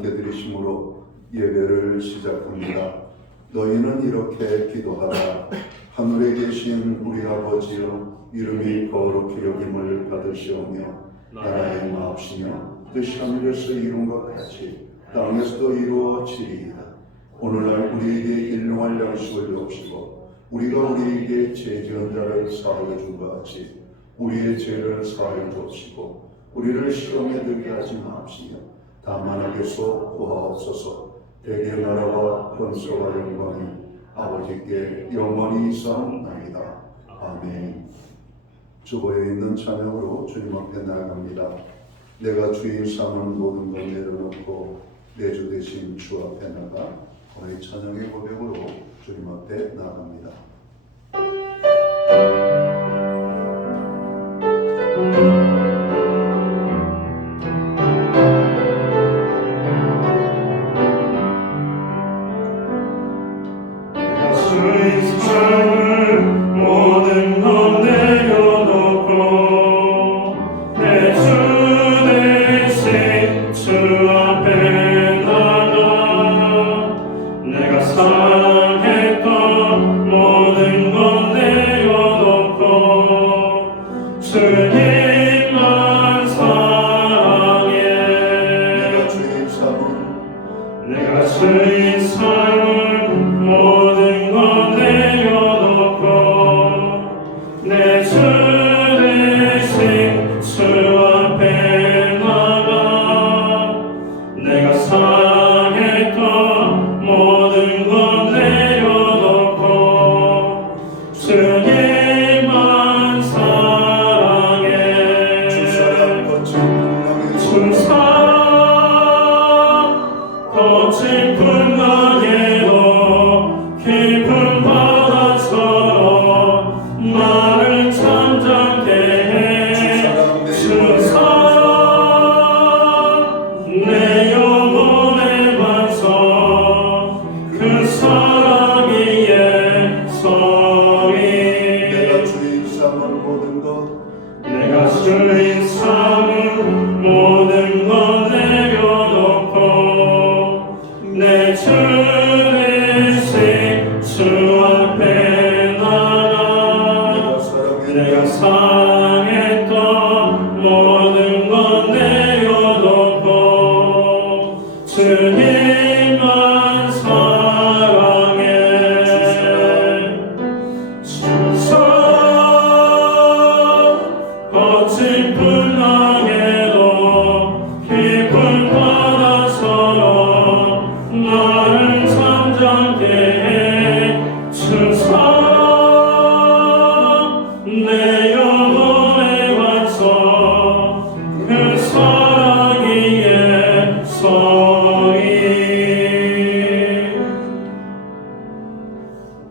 함께 드리심으로 예배를 시작합니다. 너희는 이렇게 기도하라. 하늘에 계신 우리 아버지여, 이름이 거룩히 여김을 받으시오며 나라의 마옵시며 뜻이 하늘에서 이룬 것 같이 땅에서도 이루어지리이다. 오늘날 우리에게 일용할 양식을 주옵시고 우리가 우리에게 죄 지은 자를 사하여 준 것 같이 우리의 죄를 사하여 주옵시고 우리를 시험에 들게 하지 마옵시며 다만 악에서 구하옵소서. 대개 나라와 권세와 영광이 아버지께 영원히 있사옵나이다. 아멘. 주보에 있는 찬양으로 주님 앞에 나아갑니다. 내가 주인 삼은 모든 것 내려놓고 내 주 대신 주 앞에 나가 오늘 찬양의 고백으로 주님 앞에 나아갑니다.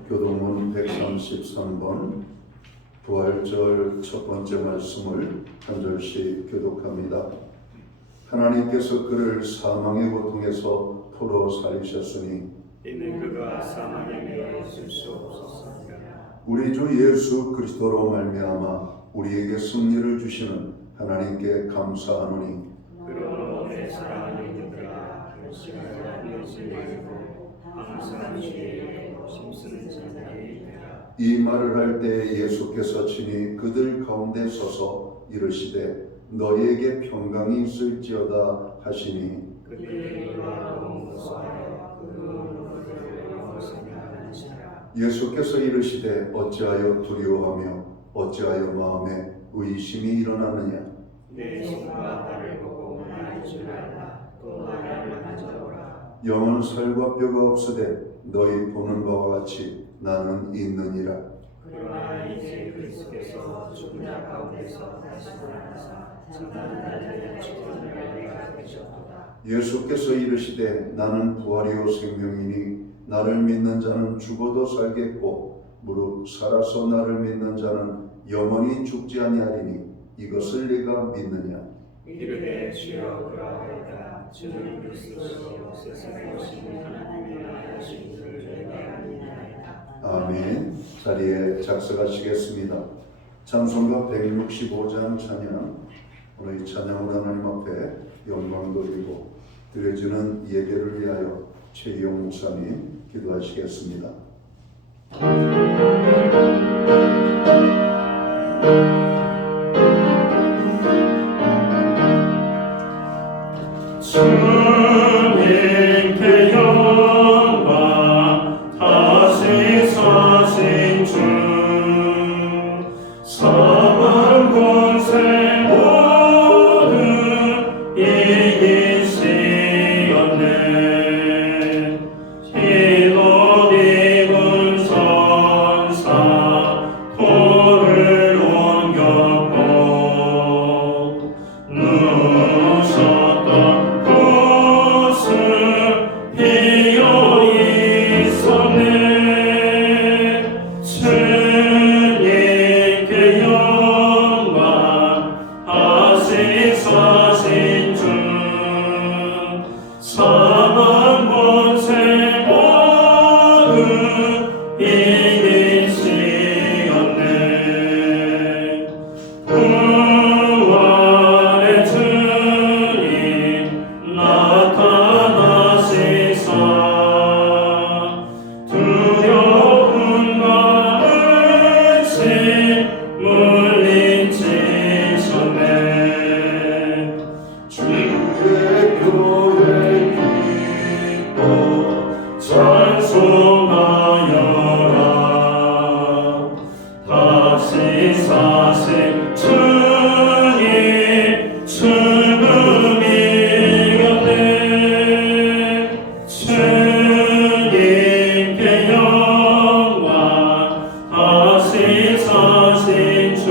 교동문 133번 부활절 첫 번째 말씀을 한 절씩 교독합니다. 하나님께서 그를 사망의 고통에서 풀어 살리셨으니 이는 그가 사망에 매여 있을 수 없었습니다. 우리 주 예수 그리스도로 말미암아 우리에게 승리를 주시는 하나님께 감사하노니 그러므로 내 사랑하는 이들아 결심하여 이것을 말고 항상 주의 힘쓰는 자들이 되라. 이 말을 할 때 예수께서 친히 그들 가운데 서서 이르시되 너희에게 평강이 있을지어다 하시니 그들이 놀라고 무서워하여 그 눈물을 생각하는지라. 예수께서 이르시되 어찌하여 두려워하며 어찌하여 마음에 의심이 일어나느냐. 내 손과 발을 보고 나를 줄 알라. 또 나를 만져보라. 영은 살과 뼈가 없으되 너희 보는 바와 같이 나는 있느니라. 그러나 이제 그리스도께서 죽은 자 가운데서 다시 살아나사 참다는 자들의 주권을 가지게 되셨도다. 예수께서 이르시되 나는 부활이요 생명이니 나를 믿는 자는 죽어도 살겠고 무릇 살아서 나를 믿는 자는 영원히 죽지 아니하리니 이것을 네가 믿느냐. 이르되 주여 그러하이다. 주는 그리스도시요 세상에 오신 하나님의 아들이신 줄 내가 아니나이다. 아멘. 자리에 작석하시겠습니다. 찬송가 165장 찬양. 오늘 이 찬양으로 하나님 앞에 영광 돌리고 드려지는 예배를 위하여 최희용 목사님 기도하시겠습니다. 주님께 영광 다시 사신 주 사망 권세 모두 이기시었네. 흰옷 입은 천사 돌을 옮겼고 누우셨던 곳은 비어 있었네. 주님께 영광 다시 사신 주 사망 권세 모두 이기시었네. 부활의 주님 나타나시사 두려움과 의심 물리치셨네. 주의 교회 기뻐 찬송하여라. 다시 사신 주님 죽음 이겼네. 주님께 영광 다시 사신 주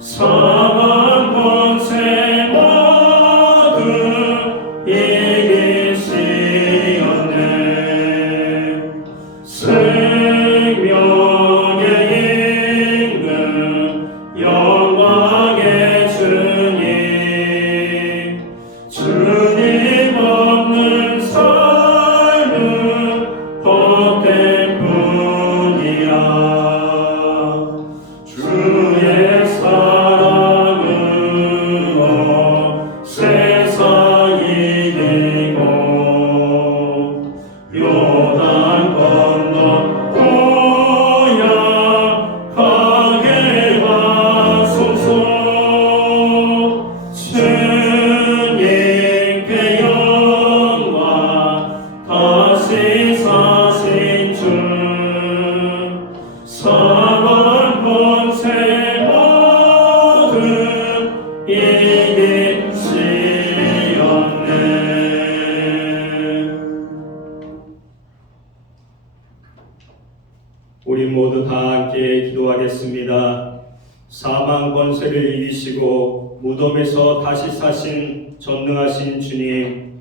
사망 권세 모두 이기시었네. 생명의 임금 영광의 주님 주님 없는 삶은 헛된 뿐이야. 주의 사랑으로 세상 이기고 요단 건너 고향하게 하소서. 주님께 영광 다시 사신 주 사망 권세 모두 이기시었네. 우리 모두 다 함께 기도하겠습니다. 사망 권세를 이기시고 무덤에서 다시 사신 전능하신 주님,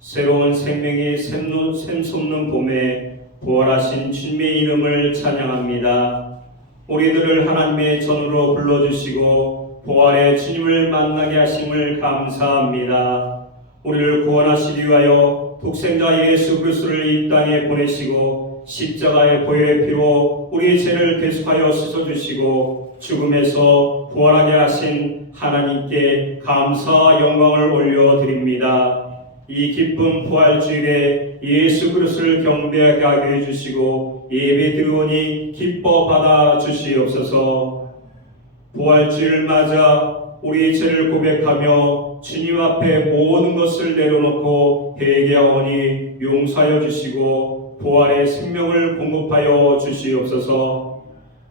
새로운 생명의 샘솟는 봄에 부활하신 주님의 이름을 찬양합니다. 우리들을 하나님의 전으로 불러주시고 부활의 주님을 만나게 하심을 감사합니다. 우리를 구원하시기 위하여 독생자 예수 그리스도를 이 땅에 보내시고 십자가의 보혈의 피로 우리의 죄를 대속하여 씻어주시고 죽음에서 부활하게 하신 하나님께 감사와 영광을 올려드립니다. 이 기쁜 부활주일에 예수 그리스도를 경배하게 하게 해주시고 예배 드리오니 기뻐 받아 주시옵소서. 부활주일을 맞아 우리의 죄를 고백하며 주님 앞에 모든 것을 내려놓고 회개하오니 용서하여 주시고 부활의 생명을 공급하여 주시옵소서.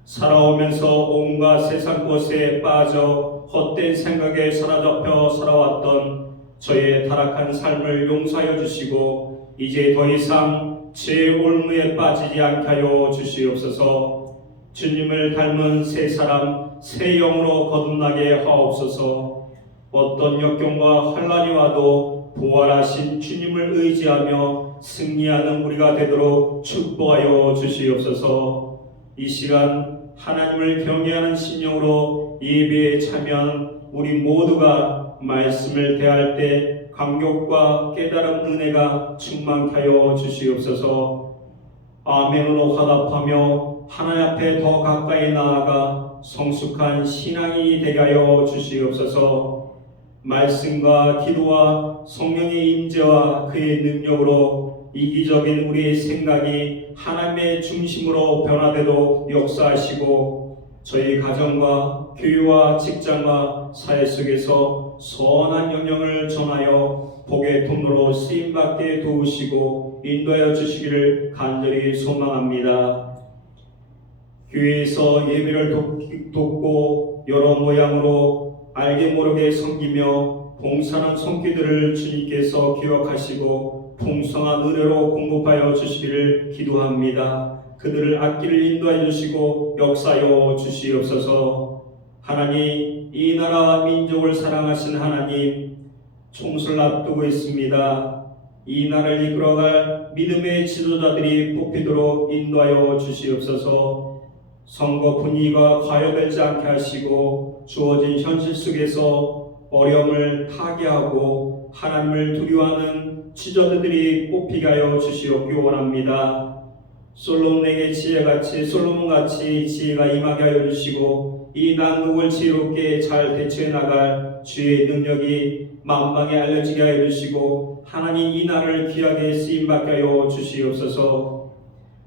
살아오면서 온갖 세상 것에 빠져 헛된 생각에 사로잡혀 살아왔던 저의 타락한 삶을 용서하여 주시고 이제 더 이상 제 올무에 빠지지 않게 하여 주시옵소서. 주님을 닮은 새 사람 새 영으로 거듭나게 하옵소서. 어떤 역경과 환난이 와도 부활하신 주님을 의지하며 승리하는 우리가 되도록 축복하여 주시옵소서. 이 시간 하나님을 경외하는 심령으로 예배에 참여한 우리 모두가 말씀을 대할 때 감격과 깨달음 은혜가 충만케 하여 주시옵소서. 아멘으로 화답하며 하나님 앞에 더 가까이 나아가 성숙한 신앙이 되게 하여 주시옵소서. 말씀과 기도와 성령의 임재와 그의 능력으로 이기적인 우리의 생각이 하나님의 중심으로 변화되도록 역사하시고 저희 가정과 교회와 직장과 사회 속에서 선한 영향을 전하여 복의 통로로 쓰임받게 도우시고 인도하여 주시기를 간절히 소망합니다. 교회에서 예배를 돕고 여러 모양으로 알게 모르게 섬기며 봉사하는 손길들을 주님께서 기억하시고 풍성한 은혜로 공급하여 주시기를 기도합니다. 그들을 앞길을 인도하여 주시고 역사하여 주시옵소서. 하나님, 이 나라 민족을 사랑하신 하나님, 총선을 앞두고 있습니다. 이 나라를 이끌어갈 믿음의 지도자들이 뽑히도록 인도하여 주시옵소서. 선거 분위기가 과열되지 않게 하시고 주어진 현실 속에서 어려움을 타개하고 하나님을 두려워하는 지도자들이 뽑히게 하여 주시옵기 원합니다. 솔로몬같이 지혜가 임하게 하여 주시고 이 난국을 지혜롭게 잘 대처해 나갈 주의 능력이 만방에 알려지게 하여 주시고 하나님 이 나라를 귀하게 쓰임받게 하여 주시옵소서.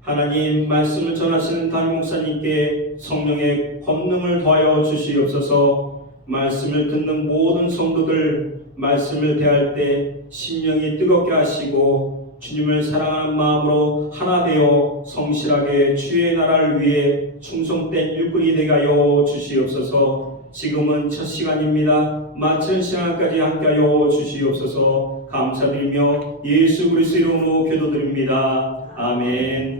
하나님 말씀을 전하시는 담임 목사님께 성령의 권능을 더하여 주시옵소서. 말씀을 듣는 모든 성도들 말씀을 대할 때 심령이 뜨겁게 하시고 주님을 사랑하는 마음으로 하나 되어 성실하게 주의 나라를 위해 충성된 일꾼이 되게 하여 주시옵소서. 지금은 첫 시간입니다. 마치는 시간까지 함께하여 주시옵소서. 감사드리며 예수 그리스도 이름으로 기도드립니다. 아멘.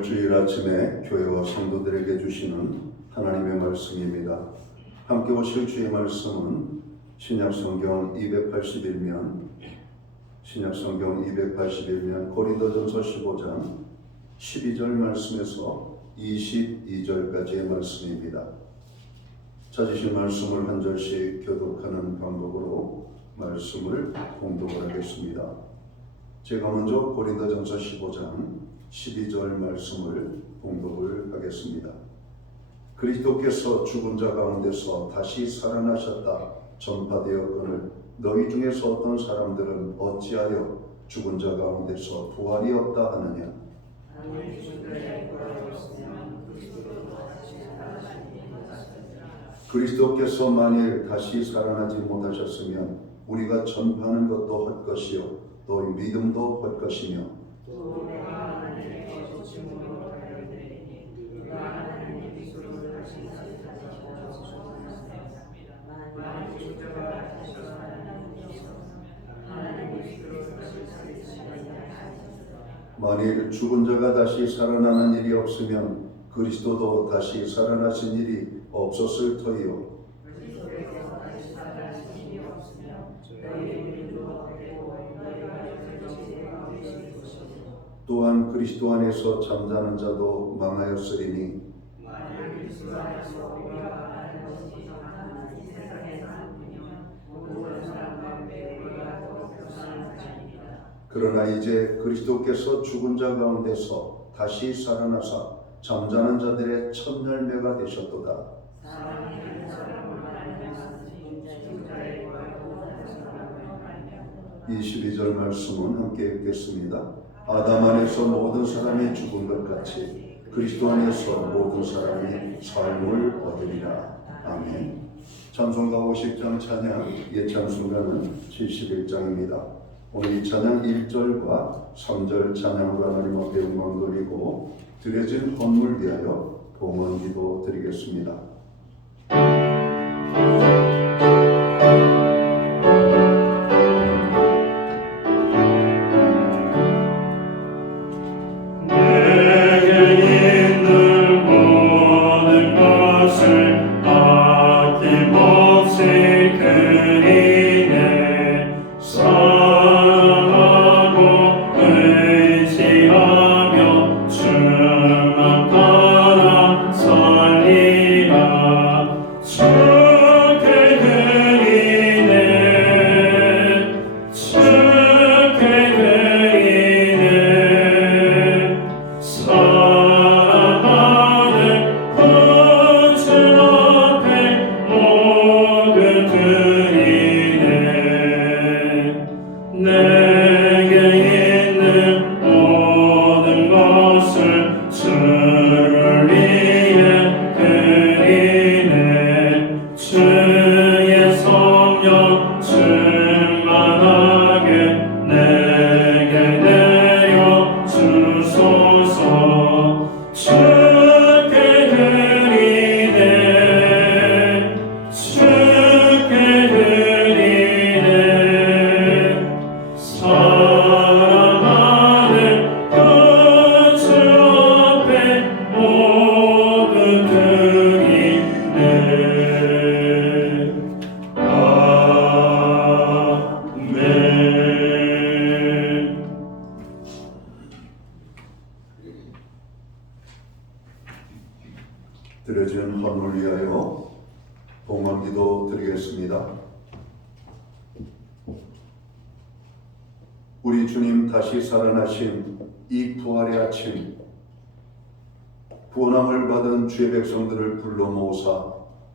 부활주일 아침에 교회와 성도들에게 주시는 하나님의 말씀입니다. 함께 오실 주의 말씀은 신약성경 281면 고린도전서 15장 12절 말씀에서 22절까지의 말씀입니다. 찾으신 말씀을 한 절씩 교독하는 방법으로 말씀을 공독을 하겠습니다. 제가 먼저 고린도전서 15장 12절 말씀을 공독을 하겠습니다. 그리스도께서 죽은 자 가운데서 다시 살아나셨다 전파되었거늘 너희 중에서 어떤 사람들은 어찌하여 죽은 자 가운데서 부활이 없다 하느냐. 그리스도께서 만일 다시 살아나지 못하셨으면 우리가 전파하는 것도 헛것이요 또 믿음도 헛것이며 만일 죽은 자가 다시 살아나는 일이 없으면 그리스도도 다시 살아나신 일이 없었을 터이요 또한 그리스도 안에서 잠자는 자도 망하였으리니 그러나 이제 그리스도께서 죽은 자 가운데서 다시 살아나사 잠자는 자들의 첫 열매가 되셨도다. 22절 말씀은 함께 읽겠습니다. 아담 안에서 모든 사람이 죽은 것 같이 그리스도 안에서 모든 사람이 삶을 얻으리라. 아멘. 찬송가 50장 찬양 예찬순가는 71장입니다. 오늘 이 찬양 1절과 3절 찬양으로 하나님 앞에 영광 돌리고 드려진 헌물 위하여 봉헌기도 드리겠습니다. 내게 있는 모든 것을 아낌없이 우리 주님 다시 살아나신 이 부활의 아침, 구원함을 받은 주의 백성들을 불러 모으사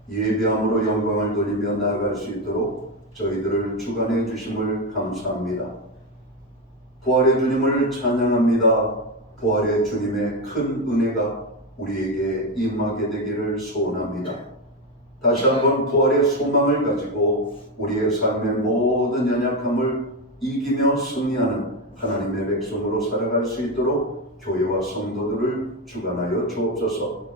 예배함으로 영광을 돌리며 나아갈 수 있도록 저희들을 주관해 주심을 감사합니다. 부활의 주님을 찬양합니다. 부활의 주님의 큰 은혜가 우리에게 임하게 되기를 소원합니다. 다시 한번 부활의 소망을 가지고 우리의 삶의 모든 연약함을 이기며 승리하는 하나님의 백성으로 살아갈 수 있도록 교회와 성도들을 주관하여 주옵소서.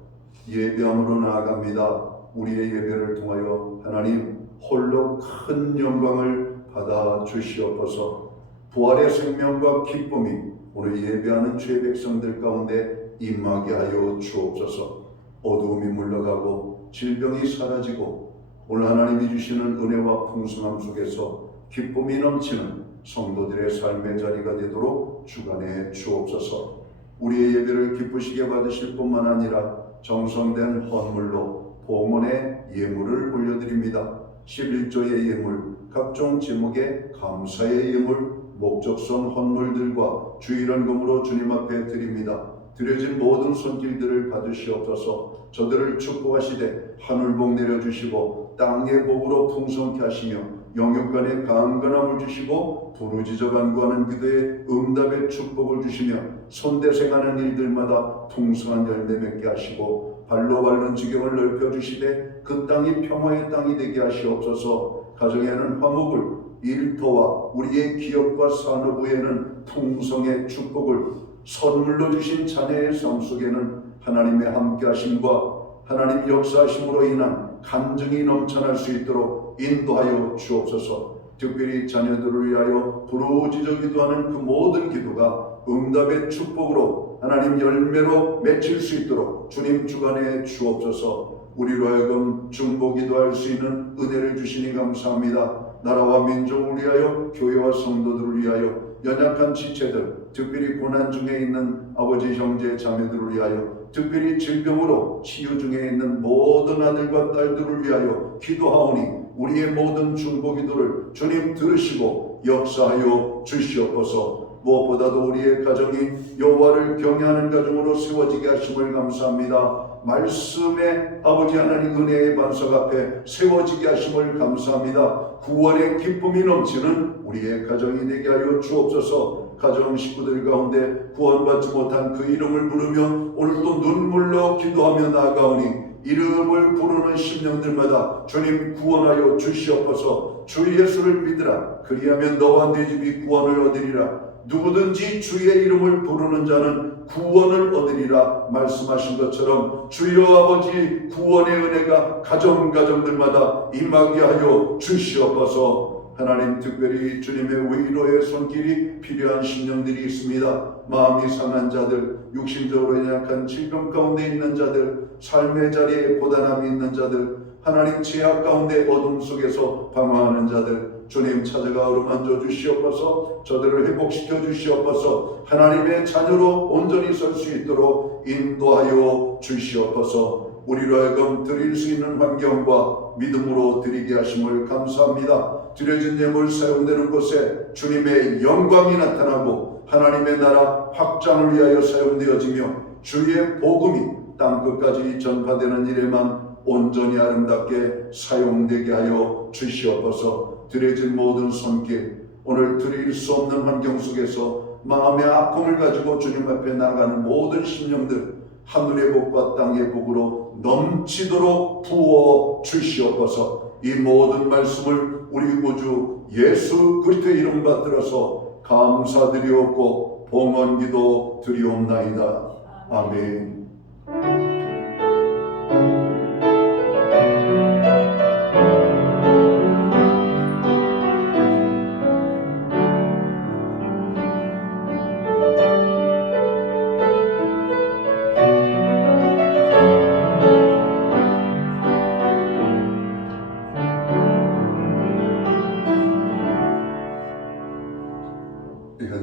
예배함으로 나아갑니다. 우리의 예배를 통하여 하나님 홀로 큰 영광을 받아 주시옵소서. 부활의 생명과 기쁨이 오늘 예배하는 주의 백성들 가운데 임하게 하여 주옵소서. 어두움이 물러가고 질병이 사라지고 오늘 하나님이 주시는 은혜와 풍성함 속에서 기쁨이 넘치는 성도들의 삶의 자리가 되도록 주관해 주옵소서. 우리의 예배를 기쁘시게 받으실 뿐만 아니라 정성된 헌물로 봉헌의 예물을 올려드립니다. 11조의 예물, 각종 제목의 감사의 예물, 목적성 헌물들과 주일헌금으로 주님 앞에 드립니다. 드려진 모든 손길들을 받으시옵소서. 저들을 축복하시되 하늘복 내려주시고 땅의 복으로 풍성케 하시며 영육간에 강건함을 주시고 부르짖어 간구하는 기도에 응답의 축복을 주시며 손대생하는 일들마다 풍성한 열매 맺게 하시고 발로 밟는 지경을 넓혀주시되 그 땅이 평화의 땅이 되게 하시옵소서. 가정에는 화목을, 일터와 우리의 기업과 산업 후에는 풍성의 축복을, 선물로 주신 자녀의 삶 속에는 하나님의 함께하심과 하나님 역사하심으로 인한 간증이 넘쳐날 수 있도록 인도하여 주옵소서. 특별히 자녀들을 위하여 부르짖어 기도하는 그 모든 기도가 응답의 축복으로 하나님 열매로 맺힐 수 있도록 주님 주관해 주옵소서. 우리로 하여금 중보 기도할 수 있는 은혜를 주시니 감사합니다. 나라와 민족을 위하여 교회와 성도들을 위하여 연약한 지체들, 특별히 고난 중에 있는 아버지 형제 자매들을 위하여 특별히 질병으로 치유 중에 있는 모든 아들과 딸들을 위하여 기도하오니 우리의 모든 중보 기도를 주님 들으시고 역사하여 주시옵소서. 무엇보다도 우리의 가정이 여호와를 경외하는 가정으로 세워지게 하심을 감사합니다. 말씀의 아버지 하나님 은혜의 반석 앞에 세워지게 하심을 감사합니다. 구원의 기쁨이 넘치는 우리의 가정이 되게 하여 주옵소서. 가정 식구들 가운데 구원받지 못한 그 이름을 부르며 오늘도 눈물로 기도하며 나아가오니 이름을 부르는 심령들마다 주님 구원하여 주시옵소서. 주 예수를 믿으라. 그리하면 너와 네 집이 구원을 얻으리라. 누구든지 주의 이름을 부르는 자는 구원을 얻으리라 말씀하신 것처럼 주여 아버지 구원의 은혜가 가정들마다 임하게 하여 주시옵소서. 하나님 특별히 주님의 위로의 손길이 필요한 심령들이 있습니다. 마음이 상한 자들, 육신적으로 연약한 질병 가운데 있는 자들, 삶의 자리에 고단함이 있는 자들, 하나님 죄악 가운데 어둠 속에서 방황하는 자들, 주님 찾아가 어루만져 주시옵소서. 저들을 회복시켜 주시옵소서. 하나님의 자녀로 온전히 설 수 있도록 인도하여 주시옵소서. 우리로 하여금 드릴 수 있는 환경과 믿음으로 드리게 하심을 감사합니다. 드려진 예물 사용되는 곳에 주님의 영광이 나타나고 하나님의 나라 확장을 위하여 사용되어지며 주의 복음이 땅끝까지 전파되는 일에만 온전히 아름답게 사용되게 하여 주시옵소서. 드려진 모든 손길, 오늘 드릴 수 없는 환경 속에서 마음의 아픔을 가지고 주님 앞에 나가는 모든 심령들 하늘의 복과 땅의 복으로 넘치도록 부어 주시옵소서. 이 모든 말씀을 우리 구주 예수 그리스도의 이름 받들어서 감사드리옵고 봉헌기도 드리옵나이다. 아멘.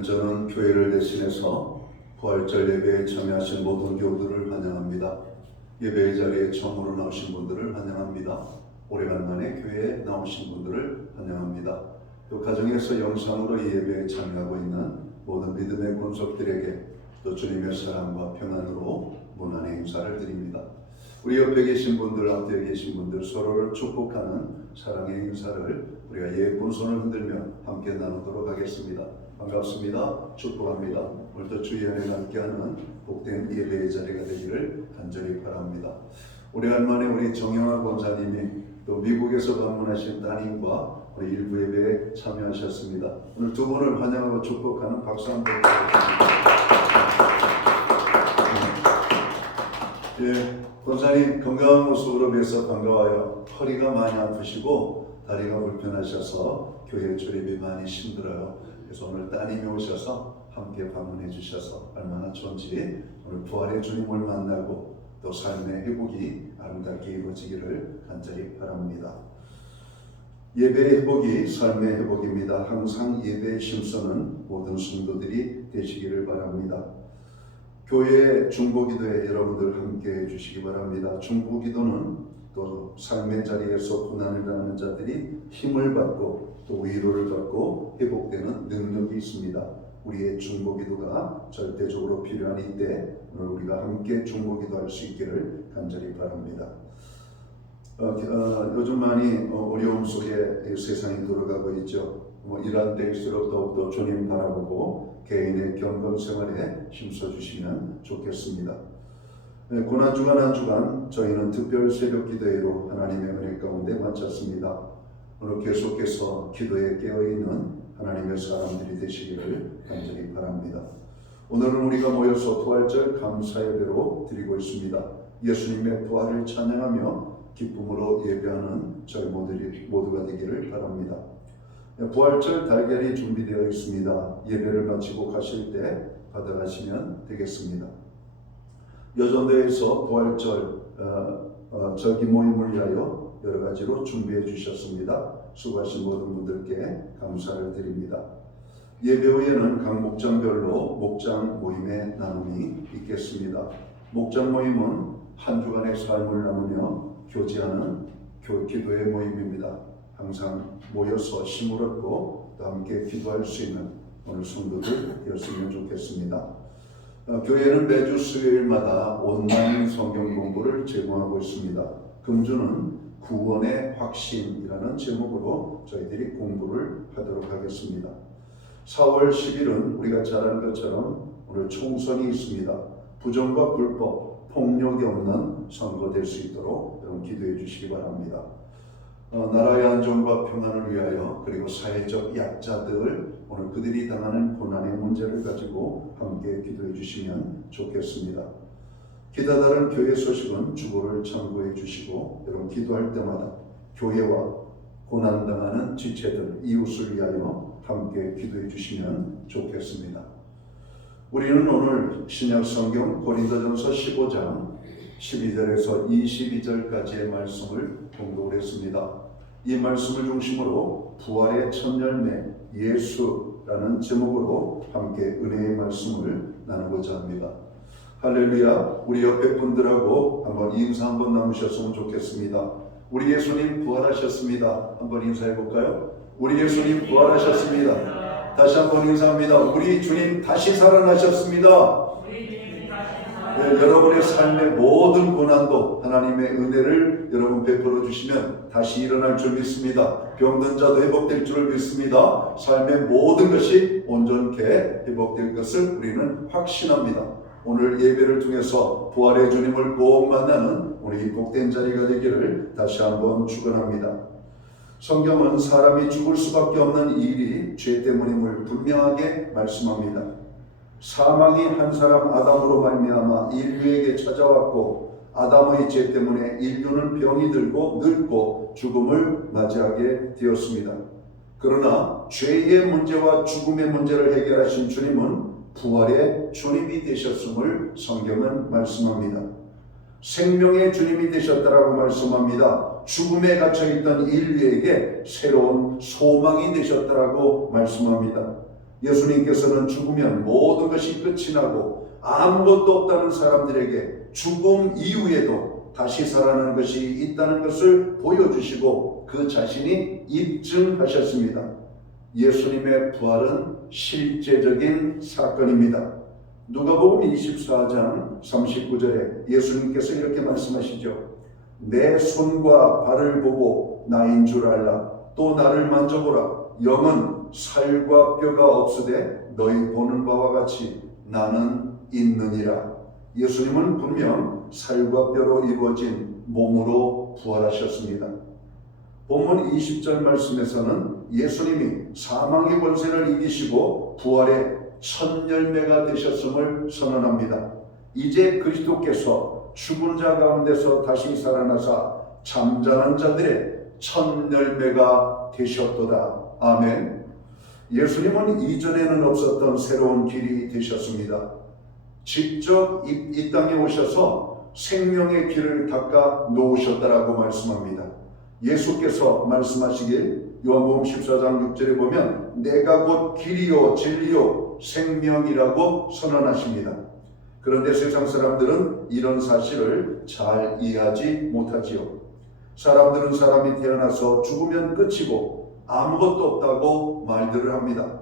저는 교회를 대신해서 부활절 예배에 참여하신 모든 교우들을 환영합니다. 예배의 자리에 처음으로 나오신 분들을 환영합니다. 오래간만에 교회에 나오신 분들을 환영합니다. 또 가정에서 영상으로 이 예배에 참여하고 있는 모든 믿음의 권속들에게 또 주님의 사랑과 평안으로 문안의 인사를 드립니다. 우리 옆에 계신 분들, 앞에 계신 분들 서로를 축복하는 사랑의 인사를 우리가 예쁜 손을 흔들며 함께 나누도록 하겠습니다. 반갑습니다. 축복합니다. 오늘도 주의 은혜가 함께하는 복된 예배의 자리가 되기를 간절히 바랍니다. 오래간만에 우리 정영아 권사님이 또 미국에서 방문하신 따님과 우리 일부 예배에 참여하셨습니다. 오늘 두 분을 환영하고 축복하는 박수 한번 부탁드립니다. 예, 권사님 건강한 모습으로 뵈서 반가워요. 허리가 많이 아프시고 다리가 불편하셔서 교회 출입이 많이 힘들어요. 그래서 오늘 따님이 오셔서 함께 방문해 주셔서 얼마나 좋은지 오늘 부활의 주님을 만나고 또 삶의 회복이 아름답게 이루어지기를 간절히 바랍니다. 예배의 회복이 삶의 회복입니다. 항상 예배에 힘쓰는 모든 성도들이 되시기를 바랍니다. 교회 중보기도에 여러분들 함께 해주시기 바랍니다. 중보기도는 또 삶의 자리에서 고난을 당하는 자들이 힘을 받고 또 위로를 받고 회복되는 능력이 있습니다. 우리의 중보기도가 절대적으로 필요한 이때 오늘 우리가 함께 중보기도할 수 있기를 간절히 바랍니다. 요즘 많이 어려움 속에 세상이 돌아가고 있죠. 이러한 때일수록 더욱더 주님 바라보고 개인의 경건 생활에 힘써주시면 좋겠습니다. 고난주간 한 주간 저희는 특별 새벽 기도회로 하나님의 은혜 가운데 마쳤습니다. 오늘 계속해서 기도에 깨어있는 하나님의 사람들이 되시기를 간절히 바랍니다. 오늘은 우리가 모여서 부활절 감사 예배로 드리고 있습니다. 예수님의 부활을 찬양하며 기쁨으로 예배하는 저희 모두가 되기를 바랍니다. 부활절 달걀이 준비되어 있습니다. 예배를 마치고 가실 때 받아가시면 되겠습니다. 여전도에서 부활절 절기 모임을 위하여 여러 가지로 준비해 주셨습니다. 수고하신 모든 분들께 감사를 드립니다. 예배 후에는 각 목장별로 목장 모임의 나눔이 있겠습니다. 목장 모임은 한 주간의 삶을 나누며 교제하는 기도의 모임입니다. 항상 모여서 힘을 얻고 또 함께 기도할 수 있는 오늘 성도들 되었으면 좋겠습니다. 교회는 매주 수요일마다 온라인 성경 공부를 제공하고 있습니다. 금주는 구원의 확신이라는 제목으로 저희들이 공부를 하도록 하겠습니다. 4월 10일은 우리가 잘 아는 것처럼 오늘 총선이 있습니다. 부정과 불법, 폭력이 없는 선거 될 수 있도록 여러분 기도해 주시기 바랍니다. 나라의 안전과 평안을 위하여 그리고 사회적 약자들 오늘 그들이 당하는 고난의 문제를 가지고 함께 기도해 주시면 좋겠습니다. 기타 다른 교회 소식은 주보를 참고해 주시고 여러분 기도할 때마다 교회와 고난당하는 지체들, 이웃을 위하여 함께 기도해 주시면 좋겠습니다. 우리는 오늘 신약 성경 고린도전서 15장 12절에서 22절까지의 말씀을 공독을 했습니다. 이 말씀을 중심으로 부활의 첫 열매 예수라는 제목으로 함께 은혜의 말씀을 나누고자 합니다. 할렐루야. 우리 옆에 분들하고 한번 인사 한번 나누셨으면 좋겠습니다. 우리 예수님 부활하셨습니다. 한번 인사해 볼까요? 우리 예수님 부활하셨습니다. 다시 한번 인사합니다. 우리 주님 다시 살아나셨습니다. 여러분의 삶의 모든 고난도 하나님의 은혜를 여러분 베풀어 주시면 다시 일어날 줄 믿습니다. 병든 자도 회복될 줄 믿습니다. 삶의 모든 것이 온전케 회복될 것을 우리는 확신합니다. 오늘 예배를 통해서 부활의 주님을 꼭 만나는 우리 복된 자리가 되기를 다시 한번 축원합니다. 성경은 사람이 죽을 수밖에 없는 일이 죄 때문임을 분명하게 말씀합니다. 사망이 한 사람 아담으로 말미암아 인류에게 찾아왔고 아담의 죄 때문에 인류는 병이 들고 늙고 죽음을 맞이하게 되었습니다. 그러나 죄의 문제와 죽음의 문제를 해결하신 주님은 부활의 주님이 되셨음을 성경은 말씀합니다. 생명의 주님이 되셨다라고 말씀합니다. 죽음에 갇혀있던 인류에게 새로운 소망이 되셨다라고 말씀합니다. 예수님께서는 죽으면 모든 것이 끝이 나고 아무것도 없다는 사람들에게 죽음 이후에도 다시 살아나는 것이 있다는 것을 보여주시고 그 자신이 입증하셨습니다. 예수님의 부활은 실제적인 사건입니다. 누가복음 24장 39절에 예수님께서 이렇게 말씀하시죠. 내 손과 발을 보고 나인 줄 알라. 또 나를 만져보라. 영은 살과 뼈가 없으되 너희 보는 바와 같이 나는 있느니라. 예수님은 분명 살과 뼈로 이루어진 몸으로 부활하셨습니다. 본문 20절 말씀에서는 예수님이 사망의 권세를 이기시고 부활의 첫 열매가 되셨음을 선언합니다. 이제 그리스도께서 죽은 자 가운데서 다시 살아나사 잠자는 자들의 첫 열매가 되셨도다. 아멘. 예수님은 이전에는 없었던 새로운 길이 되셨습니다. 직접 이 땅에 오셔서 생명의 길을 닦아 놓으셨다라고 말씀합니다. 예수께서 말씀하시길 요한복음 14장 6절에 보면 내가 곧 길이요 진리요 생명이라고 선언하십니다. 그런데 세상 사람들은 이런 사실을 잘 이해하지 못하지요. 사람들은 사람이 태어나서 죽으면 끝이고 아무것도 없다고 말들을 합니다.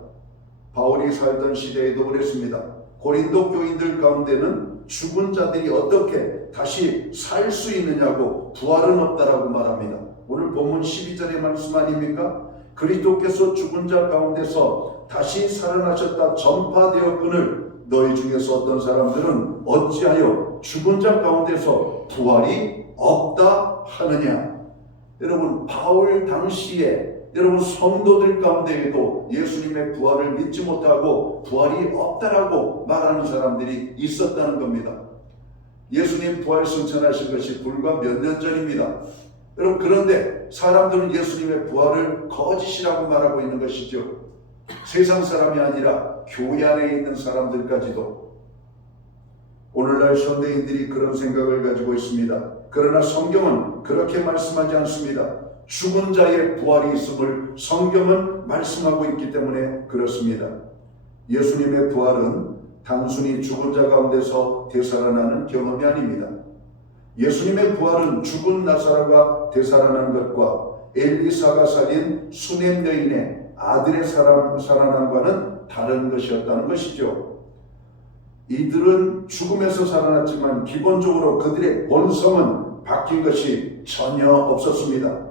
바울이 살던 시대에도 그랬습니다. 고린도 교인들 가운데는 죽은 자들이 어떻게 다시 살 수 있느냐고 부활은 없다라고 말합니다. 오늘 본문 12절의 말씀 아닙니까? 그리스도께서 죽은 자 가운데서 다시 살아나셨다 전파되었거늘 너희 중에서 어떤 사람들은 어찌하여 죽은 자 가운데서 부활이 없다 하느냐. 여러분, 바울 당시에 여러분 성도들 가운데에도 예수님의 부활을 믿지 못하고 부활이 없다라고 말하는 사람들이 있었다는 겁니다. 예수님 부활 승천하신 것이 불과 몇 년 전입니다. 여러분, 그런데 사람들은 예수님의 부활을 거짓이라고 말하고 있는 것이죠. 세상 사람이 아니라 교회 안에 있는 사람들까지도. 오늘날 현대인들이 그런 생각을 가지고 있습니다. 그러나 성경은 그렇게 말씀하지 않습니다. 죽은 자의 부활이 있음을 성경은 말씀하고 있기 때문에 그렇습니다. 예수님의 부활은 단순히 죽은 자 가운데서 되살아나는 경험이 아닙니다. 예수님의 부활은 죽은 나사로가 되살아난 것과 엘리사가 살린 수넴 여인의 아들의 살아남과는 다른 것이었다는 것이죠. 이들은 죽음에서 살아났지만 기본적으로 그들의 본성은 바뀐 것이 전혀 없었습니다.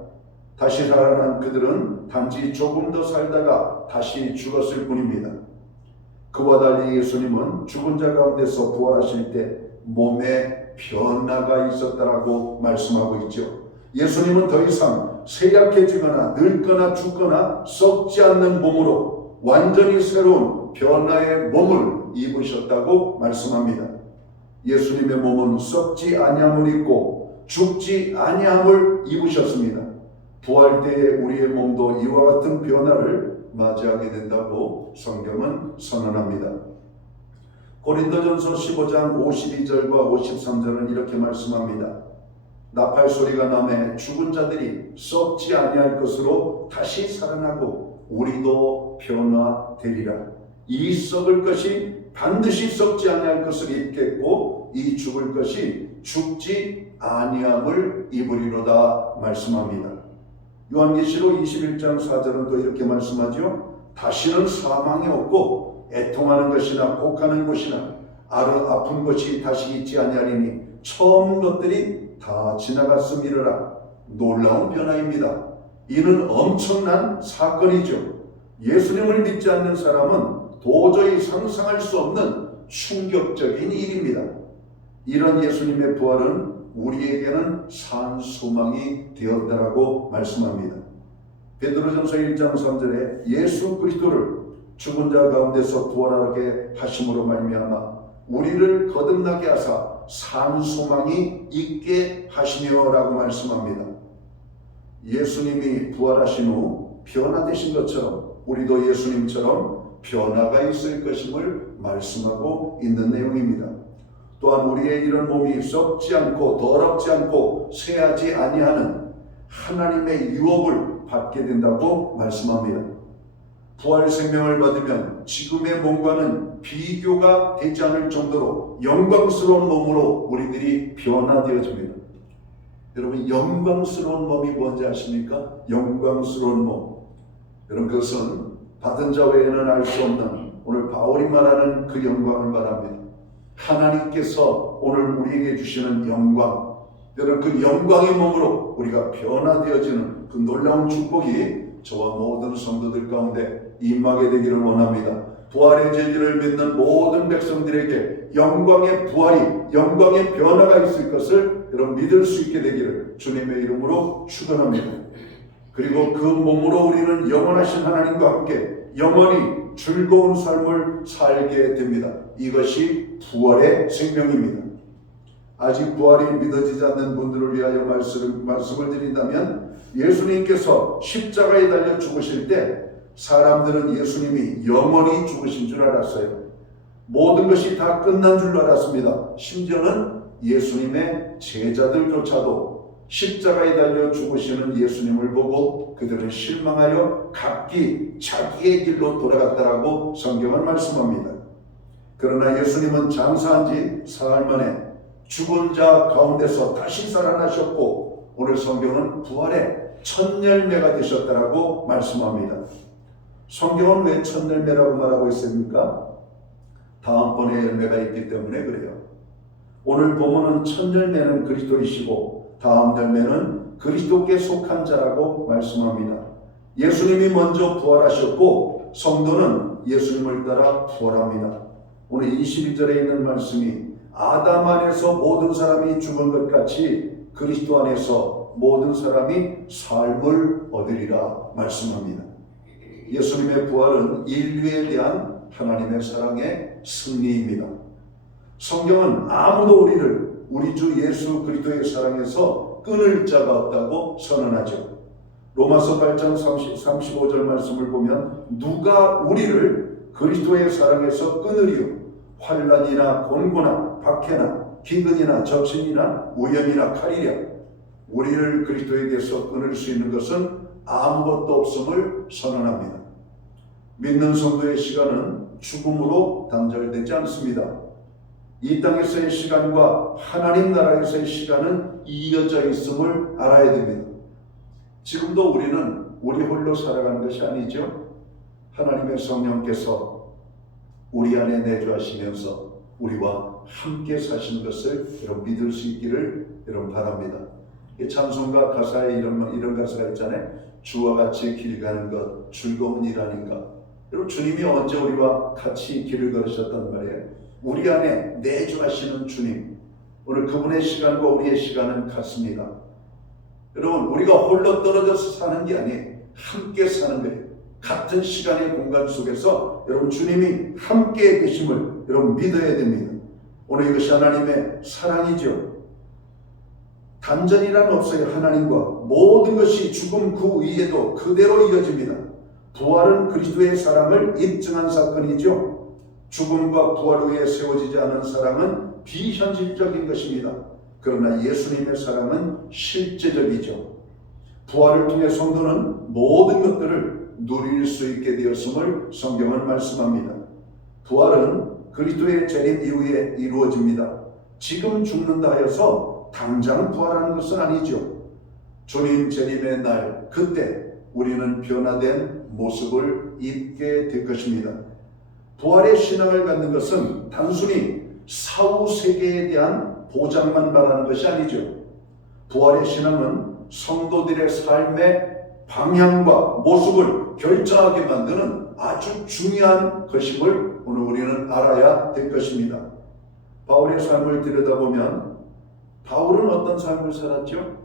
다시 살아난 그들은 단지 조금 더 살다가 다시 죽었을 뿐입니다. 그와 달리 예수님은 죽은 자 가운데서 부활하실 때 몸에 변화가 있었다라고 말씀하고 있죠. 예수님은 더 이상 쇠약해지거나 늙거나 죽거나 썩지 않는 몸으로 완전히 새로운 변화의 몸을 입으셨다고 말씀합니다. 예수님의 몸은 썩지 아니함을 입고 죽지 아니함을 입으셨습니다. 부활 때에 우리의 몸도 이와 같은 변화를 맞이하게 된다고 성경은 선언합니다. 고린도전서 15장 52절과 53절은 이렇게 말씀합니다. 나팔 소리가 나매 죽은 자들이 썩지 아니할 것으로 다시 살아나고 우리도 변화되리라. 이 썩을 것이 반드시 썩지 아니할 것을 입겠고 이 죽을 것이 죽지 아니함을 입으리로다 말씀합니다. 요한계시록 21장 4절은 또 이렇게 말씀하죠. 다시는 사망이 없고 애통하는 것이나 곡하는 것이나 아픈 것이 다시 있지 아니하리니 처음 것들이 다 지나갔음이로라. 놀라운 변화입니다. 이는 엄청난 사건이죠. 예수님을 믿지 않는 사람은 도저히 상상할 수 없는 충격적인 일입니다. 이런 예수님의 부활은 우리에게는 산 소망이 되었다라고 말씀합니다. 베드로전서 1장 3절에 예수 그리스도를 죽은 자 가운데서 부활하게 하심으로 말미암아 우리를 거듭나게 하사 산 소망이 있게 하시며라고 말씀합니다. 예수님이 부활하신 후 변화되신 것처럼 우리도 예수님처럼 변화가 있을 것임을 말씀하고 있는 내용입니다. 또한 우리의 이런 몸이 썩지 않고 더럽지 않고 쇠하지 아니하는 하나님의 유업을 받게 된다고 말씀합니다. 부활 생명을 받으면 지금의 몸과는 비교가 되지 않을 정도로 영광스러운 몸으로 우리들이 변화되어집니다. 여러분, 영광스러운 몸이 뭔지 아십니까? 영광스러운 몸. 여러분, 그것은 받은 자 외에는 알 수 없는 오늘 바울이 말하는 그 영광을 말합니다. 하나님께서 오늘 우리에게 주시는 영광, 여러분 그 영광의 몸으로 우리가 변화되어지는 그 놀라운 축복이 저와 모든 성도들 가운데 임하게 되기를 원합니다. 부활의 진리를 믿는 모든 백성들에게 영광의 부활이, 영광의 변화가 있을 것을 여러분 믿을 수 있게 되기를 주님의 이름으로 축원합니다. 그리고 그 몸으로 우리는 영원하신 하나님과 함께 영원히 즐거운 삶을 살게 됩니다. 이것이 부활의 생명입니다. 아직 부활이 믿어지지 않는 분들을 위하여 말씀을 드린다면, 예수님께서 십자가에 달려 죽으실 때 사람들은 예수님이 영원히 죽으신 줄 알았어요. 모든 것이 다 끝난 줄 알았습니다. 심지어는 예수님의 제자들조차도 십자가에 달려 죽으시는 예수님을 보고 그들은 실망하여 각기 자기의 길로 돌아갔다라고 성경은 말씀합니다. 그러나 예수님은 장사한 지 사흘 만에 죽은 자 가운데서 다시 살아나셨고, 오늘 성경은 부활의 첫 열매가 되셨다라고 말씀합니다. 성경은 왜 첫 열매라고 말하고 있습니까? 다음번에 열매가 있기 때문에 그래요. 오늘 본문은 첫 열매는 그리스도이시고 다음 열매는 그리스도께 속한 자라고 말씀합니다. 예수님이 먼저 부활하셨고 성도는 예수님을 따라 부활합니다. 오늘 22절에 있는 말씀이 아담 안에서 모든 사람이 죽은 것 같이 그리스도 안에서 모든 사람이 삶을 얻으리라 말씀합니다. 예수님의 부활은 인류에 대한 하나님의 사랑의 승리입니다. 성경은 아무도 우리를 우리 주 예수 그리스도의 사랑에서 끊을 자가 없다고 선언하죠. 로마서 8장 35절 말씀을 보면 누가 우리를 그리스도의 사랑에서 끊으리요? 환난이나 곤고나 박해나 기근이나 적신이나 오염이나 칼이랴. 우리를 그리스도에게서 끊을 수 있는 것은 아무것도 없음을 선언합니다. 믿는 성도의 시간은 죽음으로 단절되지 않습니다. 이 땅에서의 시간과 하나님 나라에서의 시간은 이어져 있음을 알아야 됩니다. 지금도 우리는 우리 홀로 살아가는 것이 아니죠. 하나님의 성령께서 우리 안에 내주하시면서 우리와 함께 사시는 것을 여러분 믿을 수 있기를 여러분 바랍니다. 찬송가 가사에 이런 가사가 있잖아요. 주와 같이 길 가는 것 즐거운 일 아닌가. 여러분 주님이 언제 우리와 같이 길을 걸으셨단 말이에요. 우리 안에 내주하시는 주님, 오늘 그분의 시간과 우리의 시간은 같습니다. 여러분 우리가 홀로 떨어져서 사는 게 아니에요. 함께 사는 거예요. 같은 시간의 공간 속에서 여러분 주님이 함께 계심을 여러분 믿어야 됩니다. 오늘 이것이 하나님의 사랑이죠. 단절이란 없어요. 하나님과 모든 것이 죽음 그 위에도 그대로 이어집니다. 부활은 그리스도의 사랑을 입증한 사건이죠. 죽음과 부활 후에 세워지지 않은 사랑은 비현실적인 것입니다. 그러나 예수님의 사랑은 실제적이죠. 부활을 통해 성도는 모든 것들을 누릴 수 있게 되었음을 성경은 말씀합니다. 부활은 그리스도의 재림 이후에 이루어집니다. 지금 죽는다 하여서 당장 부활하는 것은 아니죠. 주님 재림의 날, 그때 우리는 변화된 모습을 입게 될 것입니다. 부활의 신앙을 갖는 것은 단순히 사후 세계에 대한 보장만 말하는 것이 아니죠. 부활의 신앙은 성도들의 삶의 방향과 모습을 결정하게 만드는 아주 중요한 것임을 오늘 우리는 알아야 될 것입니다. 바울의 삶을 들여다보면 바울은 어떤 삶을 살았죠?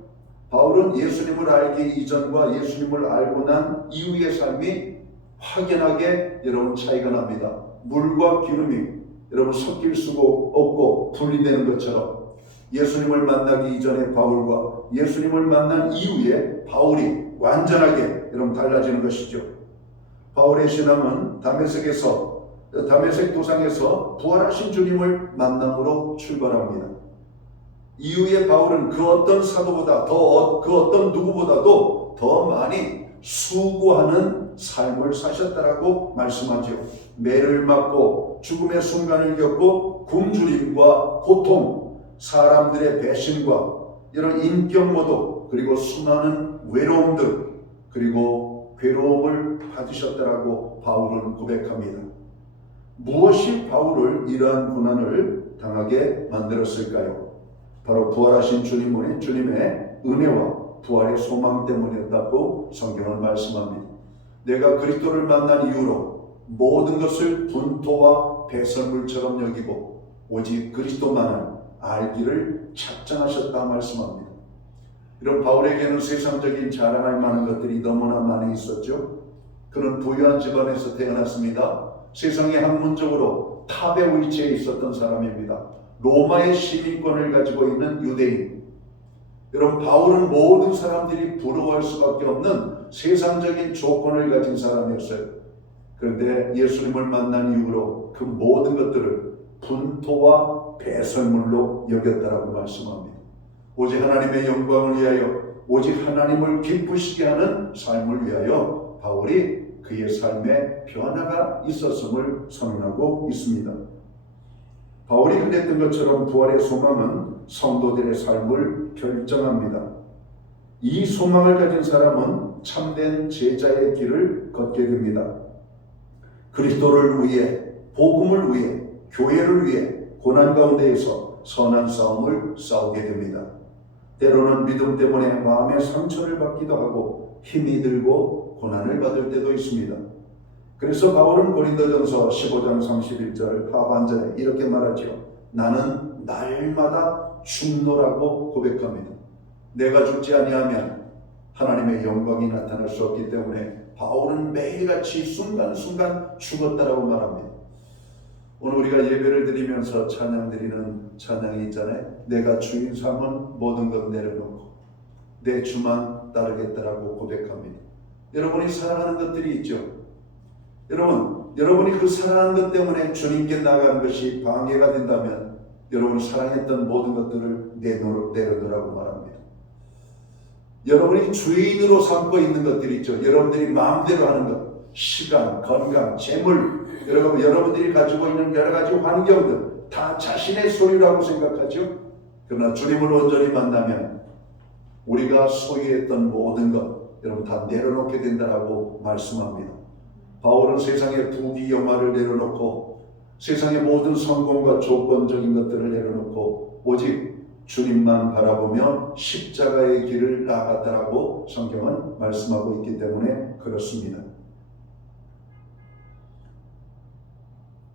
바울은 예수님을 알기 이전과 예수님을 알고 난 이후의 삶이 확연하게 여러분 차이가 납니다. 물과 기름이 여러분 섞일 수가 없고 분리되는 것처럼 예수님을 만나기 이전의 바울과 예수님을 만난 이후에 바울이 완전하게 여러분 달라지는 것이죠. 바울의 신앙은 다메섹 도상에서 부활하신 주님을 만남으로 출발합니다. 이후에 바울은 그 어떤 사도보다 그 어떤 누구보다도 더 많이 수고하는 삶을 사셨다라고 말씀하죠. 매를 맞고 죽음의 순간을 겪고 굶주림과 고통, 사람들의 배신과 이런 인격 모독, 그리고 수많은 외로움들, 그리고 괴로움을 받으셨다라고 바울은 고백합니다. 무엇이 바울을 이러한 고난을 당하게 만들었을까요? 바로 부활하신 주님의 은혜와 부활의 소망 때문이었다고 성경은 말씀합니다. 내가 그리스도를 만난 이후로 모든 것을 분토와 배설물처럼 여기고 오직 그리스도만을 알기를 작정하셨다 말씀합니다. 이런 바울에게는 세상적인 자랑할 만한 것들이 너무나 많이 있었죠. 그는 부유한 집안에서 태어났습니다. 세상에 학문적으로 탑의 위치에 있었던 사람입니다. 로마의 시민권을 가지고 있는 유대인. 여러분, 바울은 모든 사람들이 부러워할 수밖에 없는 세상적인 조건을 가진 사람이었어요. 그런데 예수님을 만난 이후로 그 모든 것들을 분토와 배설물로 여겼다라고 말씀합니다. 오직 하나님의 영광을 위하여, 오직 하나님을 기쁘시게 하는 삶을 위하여 바울이 그의 삶에 변화가 있었음을 선언하고 있습니다. 바울이 그랬던 것처럼 부활의 소망은 성도들의 삶을 결정합니다. 이 소망을 가진 사람은 참된 제자의 길을 걷게 됩니다. 그리스도를 위해, 복음을 위해, 교회를 위해 고난 가운데에서 선한 싸움을 싸우게 됩니다. 때로는 믿음 때문에 마음의 상처를 받기도 하고 힘이 들고 고난을 받을 때도 있습니다. 그래서 바울은 고린도전서 15장 31절 하반절에 이렇게 말하죠. 나는 날마다 죽노라고 고백합니다. 내가 죽지 아니하면 하나님의 영광이 나타날 수 없기 때문에 바울은 매일같이 순간순간 죽었다라고 말합니다. 오늘 우리가 예배를 드리면서 찬양 드리는 찬양이 있잖아요. 내가 주인 삼은 모든 것 내려놓고 내 주만 따르겠다라고 고백합니다. 여러분이 사랑하는 것들이 있죠. 여러분이 그 사랑하는 것 때문에 주님께 나가는 것이 방해가 된다면 여러분이 사랑했던 모든 것들을 내려놓으라고 말합니다. 여러분이 주인으로 삼고 있는 것들이 있죠. 여러분들이 마음대로 하는 것, 시간, 건강, 재물, 여러분들이 가지고 있는 여러 가지 환경들 다 자신의 소유라고 생각하죠. 그러나 주님을 온전히 만나면 우리가 소유했던 모든 것 여러분 다 내려놓게 된다라고 말씀합니다. 바울은 세상의 부귀 영화를 내려놓고 세상의 모든 성공과 조건적인 것들을 내려놓고 오직 주님만 바라보며 십자가의 길을 나아갔다라고 성경은 말씀하고 있기 때문에 그렇습니다.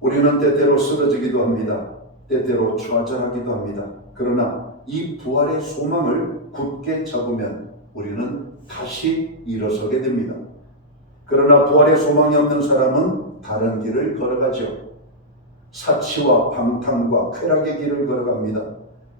우리는 때때로 쓰러지기도 합니다. 때때로 좌절하기도 합니다. 그러나 이 부활의 소망을 굳게 잡으면 우리는 다시 일어서게 됩니다. 그러나 부활의 소망이 없는 사람은 다른 길을 걸어가죠. 사치와 방탕과 쾌락의 길을 걸어갑니다.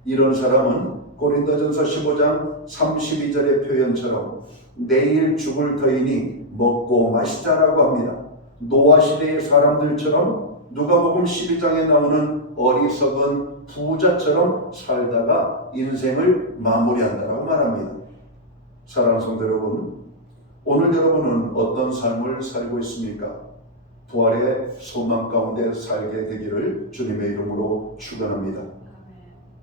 이런 사람은 고린도전서 15장 32절의 표현처럼 내일 죽을 터이니 먹고 마시자라고 합니다. 노아 시대의 사람들처럼 누가복음 12장에 나오는 어리석은 부자처럼 살다가 인생을 마무리한다라고 말합니다. 사랑하는 성도 여러분, 오늘 여러분은 어떤 삶을 살고 있습니까? 부활의 소망 가운데 살게 되기를 주님의 이름으로 축원합니다.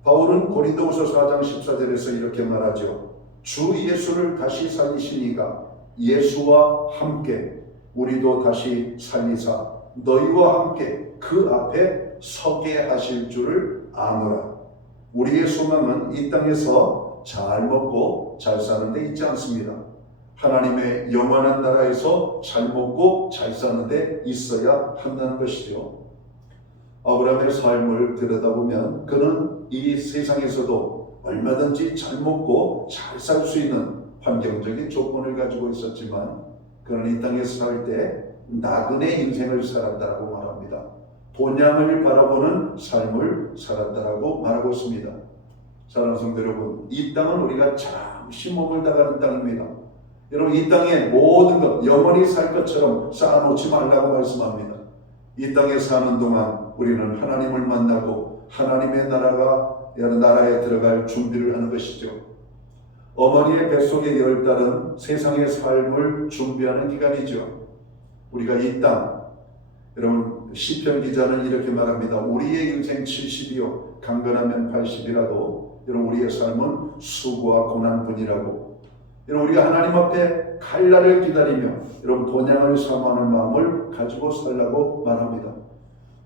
바울은 고린도후서 4장 14절에서 이렇게 말하죠. 주 예수를 다시 살리시니가 예수와 함께 우리도 다시 살리사 너희와 함께 그 앞에 서게 하실 줄을 아노라. 우리의 소망은 이 땅에서 잘 먹고 잘 사는 데 있지 않습니다. 하나님의 영원한 나라에서 잘 먹고 잘 사는 데 있어야 한다는 것이죠. 아브라함의 삶을 들여다보면 그는 이 세상에서도 얼마든지 잘 먹고 잘 살 수 있는 환경적인 조건을 가지고 있었지만 그는 이 땅에서 살 때 나그네 인생을 살았다고 말합니다. 본향을 바라보는 삶을 살았다고 말하고 있습니다. 사랑하는 성도 여러분, 이 땅은 우리가 잠시 머물다가는 땅입니다. 여러분, 이 땅의 모든 것 영원히 살 것처럼 쌓아놓지 말라고 말씀합니다. 이 땅에 사는 동안 우리는 하나님을 만나고 하나님의 나라에 들어갈 준비를 하는 것이죠. 어머니의 뱃속의 10달은 세상의 삶을 준비하는 기간이죠. 우리가 이 땅, 여러분 시편 기자는 이렇게 말합니다. 우리의 인생 70이요 강건하면 80이라도 여러분 우리의 삶은 수고와 고난뿐이라고. 여러분 우리가 하나님 앞에 갈 날을 기다리며 여러분 본향을 사모하는 마음을 가지고 살라고 말합니다.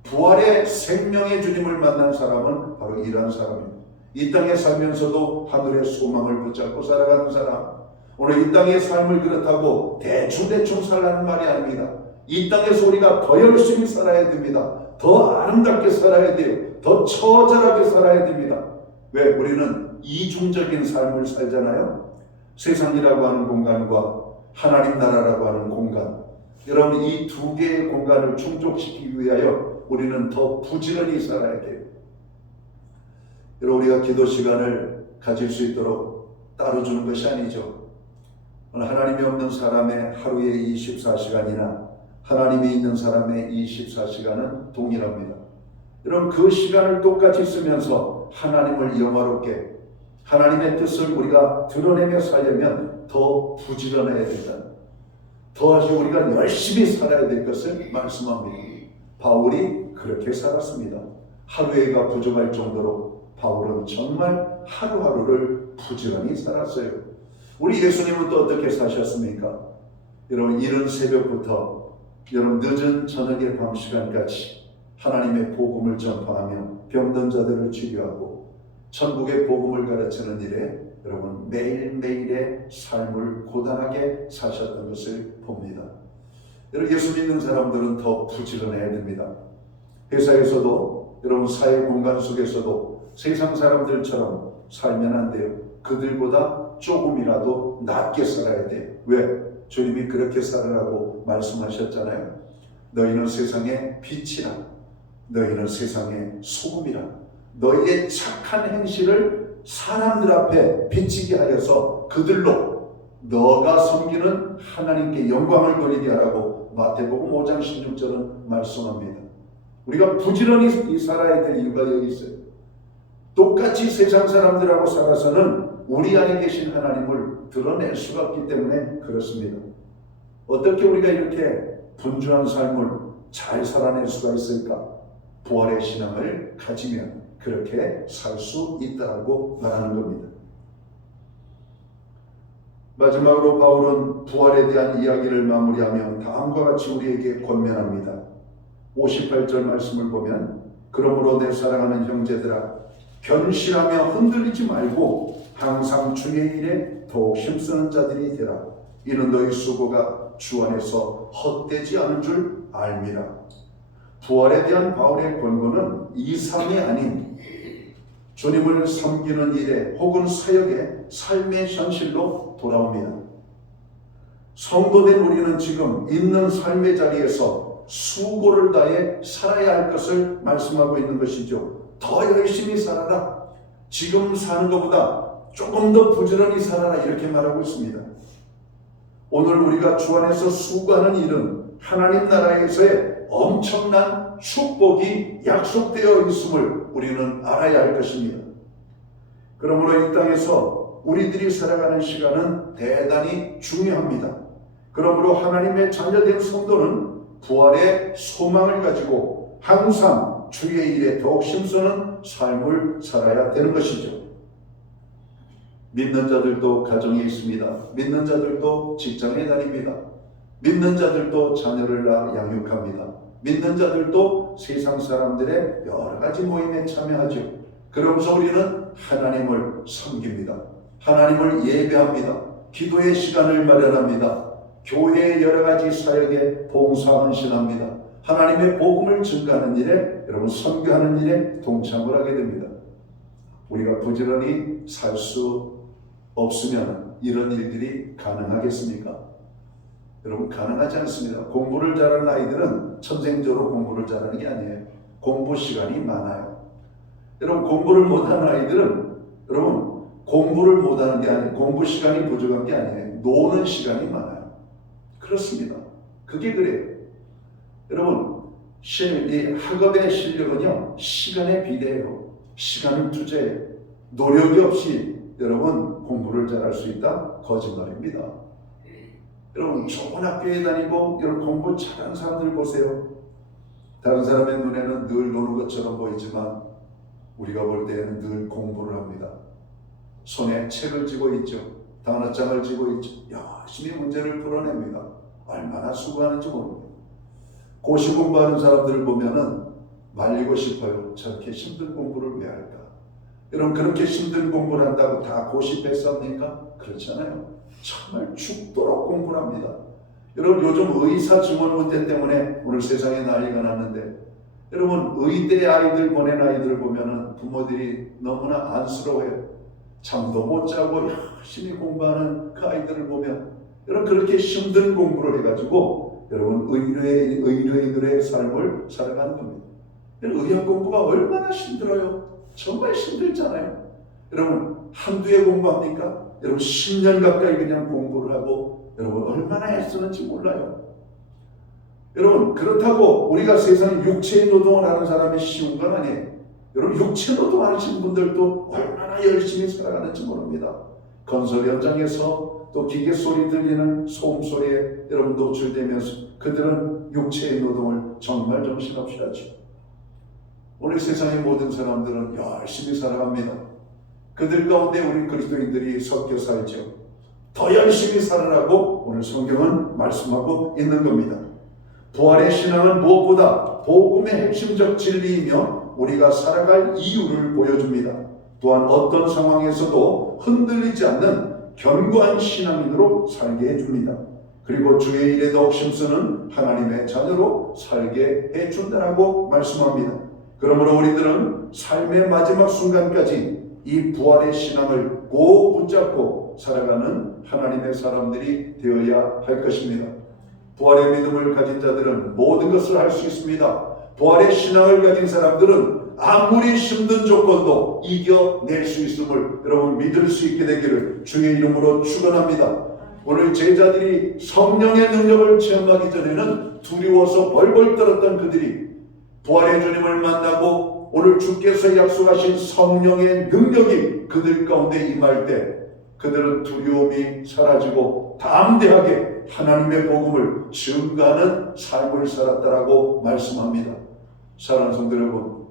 부활의 생명의 주님을 만난 사람은 바로 이러한 사람입니다. 이 땅에 살면서도 하늘의 소망을 붙잡고 살아가는 사람. 오늘 이 땅의 삶을 그렇다고 대충 살라는 말이 아닙니다. 이 땅에서 우리가 더 열심히 살아야 됩니다. 더 아름답게 살아야 돼요. 더 처절하게 살아야 됩니다. 왜? 우리는 이중적인 삶을 살잖아요. 세상이라고 하는 공간과 하나님 나라라고 하는 공간. 여러분 이 두 개의 공간을 충족시키기 위하여 우리는 더 부지런히 살아야 돼요. 여러분 우리가 기도 시간을 가질 수 있도록 따로 주는 것이 아니죠. 하나님이 없는 사람의 하루에 24시간이나 하나님이 있는 사람의 24시간은 동일합니다. 여러분 그 시간을 똑같이 쓰면서 하나님을 영화롭게 하나님의 뜻을 우리가 드러내며 살려면 더 부지런해야 된다. 더하시 우리가 열심히 살아야 될 것을 말씀합니다. 바울이 그렇게 살았습니다. 하루에가 부족할 정도로 바울은 정말 하루하루를 부지런히 살았어요. 우리 예수님은 또 어떻게 사셨습니까? 여러분 이른 새벽부터 여러분 늦은 저녁의 밤 시간까지 하나님의 복음을 전파하며 병든 자들을 치료하고 천국의 복음을 가르치는 일에 여러분 매일매일의 삶을 고단하게 사셨던 것을 봅니다. 여러분 예수 믿는 사람들은 더 부지런해야 됩니다. 회사에서도 여러분 사회 공간 속에서도 세상 사람들처럼 살면 안 돼요. 그들보다 조금이라도 낫게 살아야 돼요. 왜? 주님이 그렇게 살으라고 말씀하셨잖아요. 너희는 세상의 빛이라, 너희는 세상의 소금이라. 너희의 착한 행실을 사람들 앞에 비치게 하여서 그들로 너가 섬기는 하나님께 영광을 돌리게 하라고 마태복음 5장 16절은 말씀합니다. 우리가 부지런히 살아야 될 이유가 여기 있어요. 똑같이 세상 사람들하고 살아서는 우리 안에 계신 하나님을 드러낼 수가 없기 때문에 그렇습니다. 어떻게 우리가 이렇게 분주한 삶을 잘 살아낼 수가 있을까? 부활의 신앙을 가지면 그렇게 살 수 있다고 말하는 겁니다. 마지막으로 바울은 부활에 대한 이야기를 마무리하며 다음과 같이 우리에게 권면합니다. 58절 말씀을 보면 그러므로 내 사랑하는 형제들아 견실하며 흔들리지 말고 항상 주의 일에 더욱 힘쓰는 자들이 되라. 이는 너희 수고가 주 안에서 헛되지 않은 줄 알미라. 부활에 대한 바울의 권고는 이상이 아닌 주님을 섬기는 일에 혹은 사역에 삶의 현실로 돌아옵니다. 성도된 우리는 지금 있는 삶의 자리에서 수고를 다해 살아야 할 것을 말씀하고 있는 것이죠. 더 열심히 살아라. 지금 사는 것보다 조금 더 부지런히 살아라. 이렇게 말하고 있습니다. 오늘 우리가 주 안에서 수고하는 일은 하나님 나라에서의 엄청난 축복이 약속되어 있음을 우리는 알아야 할 것입니다. 그러므로 이 땅에서 우리들이 살아가는 시간은 대단히 중요합니다. 그러므로 하나님의 자녀된 성도는 부활의 소망을 가지고 항상 주의 일에 더욱 힘쓰는 삶을 살아야 되는 것이죠. 믿는 자들도 가정에 있습니다. 믿는 자들도 직장에 다닙니다. 믿는 자들도 자녀를 낳아 양육합니다. 믿는 자들도 세상 사람들의 여러 가지 모임에 참여하죠. 그러면서 우리는 하나님을 섬깁니다. 하나님을 예배합니다. 기도의 시간을 마련합니다. 교회의 여러 가지 사역에 봉사헌신합니다. 하나님의 복음을 증거하는 일에 여러분 선교하는 일에 동참을 하게 됩니다. 우리가 부지런히 살 수 없으면 이런 일들이 가능하겠습니까? 여러분 가능하지 않습니다. 공부를 잘하는 아이들은 천생적으로 공부를 잘하는 게 아니에요. 공부 시간이 많아요. 여러분 공부를 못하는 아이들은 여러분 공부를 못하는 게 아니에요. 공부 시간이 부족한 게 아니에요. 노는 시간이 많아요. 그렇습니다. 그게 그래요. 여러분 이 학업의 실력은요 시간에 비례해요. 시간을 투자해요. 노력이 없이 여러분 공부를 잘할 수 있다? 거짓말입니다. 여러분 좋은 학교에 다니고 여러분 공부 잘하는 사람들 보세요. 다른 사람의 눈에는 늘 노는 것처럼 보이지만 우리가 볼 때는 늘 공부를 합니다. 손에 책을 쥐고 있죠. 단어장을 쥐고 열심히 문제를 풀어냅니다. 얼마나 수고하는지 모릅니다. 고시 공부하는 사람들을 보면은 말리고 싶어요. 저렇게 힘든 공부를 왜 할까? 여러분, 그렇게 힘든 공부를 한다고 다 고시 패스합니까? 그렇잖아요. 정말 죽도록 공부를 합니다. 여러분, 요즘 의사 증원 문제 때문에 오늘 세상에 난리가 났는데, 여러분, 의대 아이들 보낸 아이들을 보면은 부모들이 너무나 안쓰러워해요. 잠도 못 자고 열심히 공부하는 그 아이들을 보면, 여러분, 그렇게 힘든 공부를 해가지고 여러분 의뢰인들의 삶을 살아가는 겁니다. 여러분, 의학 공부가 얼마나 힘들어요. 정말 힘들잖아요. 여러분, 한두 해 공부합니까? 여러분, 10년 가까이 그냥 공부를 하고 여러분 얼마나 애쓰는지 몰라요. 여러분, 그렇다고 우리가 세상에 육체의 노동을 하는 사람이 쉬운 건 아니에요. 여러분, 육체 노동 하시는 분들도 얼마나 열심히 살아가는지 모릅니다. 건설 현장에서 또 기계 소리 들리는 소음 소리에 여러분 노출되면서 그들은 육체의 노동을 정말 정신없이 하죠. 오늘 세상의 모든 사람들은 열심히 살아갑니다. 그들 가운데 우리 그리스도인들이 섞여 살죠. 더 열심히 살아라고 오늘 성경은 말씀하고 있는 겁니다. 부활의 신앙은 무엇보다 복음의 핵심적 진리이며 우리가 살아갈 이유를 보여줍니다. 또한 어떤 상황에서도 흔들리지 않는 견고한 신앙인으로 살게 해줍니다. 그리고 주의 일에 더욱 힘쓰는 하나님의 자녀로 살게 해준다라고 말씀합니다. 그러므로 우리들은 삶의 마지막 순간까지 이 부활의 신앙을 꼭 붙잡고 살아가는 하나님의 사람들이 되어야 할 것입니다. 부활의 믿음을 가진 자들은 모든 것을 할 수 있습니다. 부활의 신앙을 가진 사람들은 아무리 힘든 조건도 이겨낼 수 있음을 여러분 믿을 수 있게 되기를 주의 이름으로 축원합니다. 오늘 제자들이 성령의 능력을 체험하기 전에는 두려워서 벌벌 떨었던 그들이 부활의 주님을 만나고 오늘 주께서 약속하신 성령의 능력이 그들 가운데 임할 때 그들은 두려움이 사라지고 담대하게 하나님의 복음을 증거하는 삶을 살았다라고 말씀합니다. 사랑하는 성도 여러분,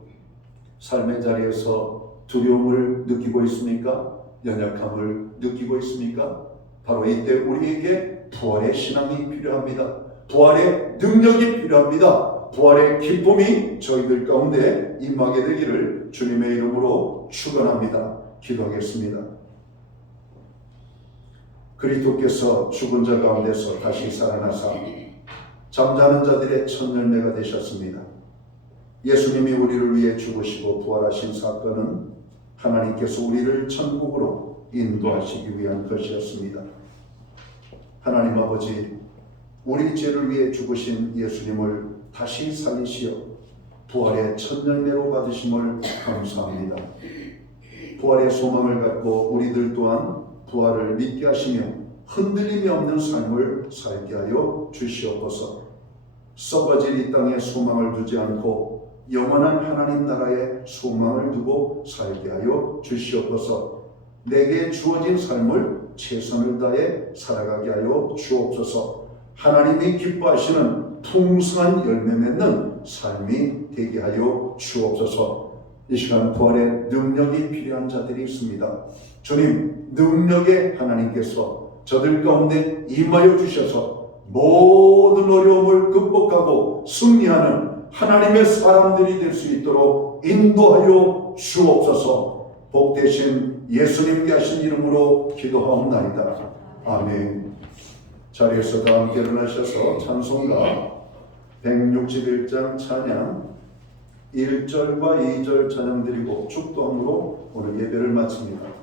삶의 자리에서 두려움을 느끼고 있습니까? 연약함을 느끼고 있습니까? 바로 이때 우리에게 부활의 신앙이 필요합니다. 부활의 능력이 필요합니다. 부활의 기쁨이 저희들 가운데 임하게 되기를 주님의 이름으로 축원합니다. 기도하겠습니다. 그리스도께서 죽은 자 가운데서 다시 살아나사 잠자는 자들의 첫 열매가 되셨습니다. 예수님이 우리를 위해 죽으시고 부활하신 사건은 하나님께서 우리를 천국으로 인도하시기 위한 것이었습니다. 하나님 아버지, 우리 죄를 위해 죽으신 예수님을 다시 살리시어 부활의 첫 열매로 받으심을 감사합니다. 부활의 소망을 갖고 우리들 또한 부활을 믿게 하시며 흔들림이 없는 삶을 살게 하여 주시옵소서. 썩어질 이 땅에 소망을 두지 않고 영원한 하나님 나라에 소망을 두고 살게 하여 주시옵소서. 내게 주어진 삶을 최선을 다해 살아가게 하여 주옵소서. 하나님이 기뻐하시는 풍성한 열매 맺는 삶이 되게 하여 주옵소서. 이 시간 부활의 능력이 필요한 자들이 있습니다. 주님, 능력의 하나님께서 저들 가운데 임하여 주셔서 모든 어려움을 극복하고 승리하는 하나님의 사람들이 될 수 있도록 인도하여 주옵소서. 복되신 예수님께 하신 이름으로 기도하옵나이다. 아멘. 자리에서 다 함께 일어나셔서 찬송가 161장 찬양 1절과 2절 찬양 드리고 축도함으로 오늘 예배를 마칩니다.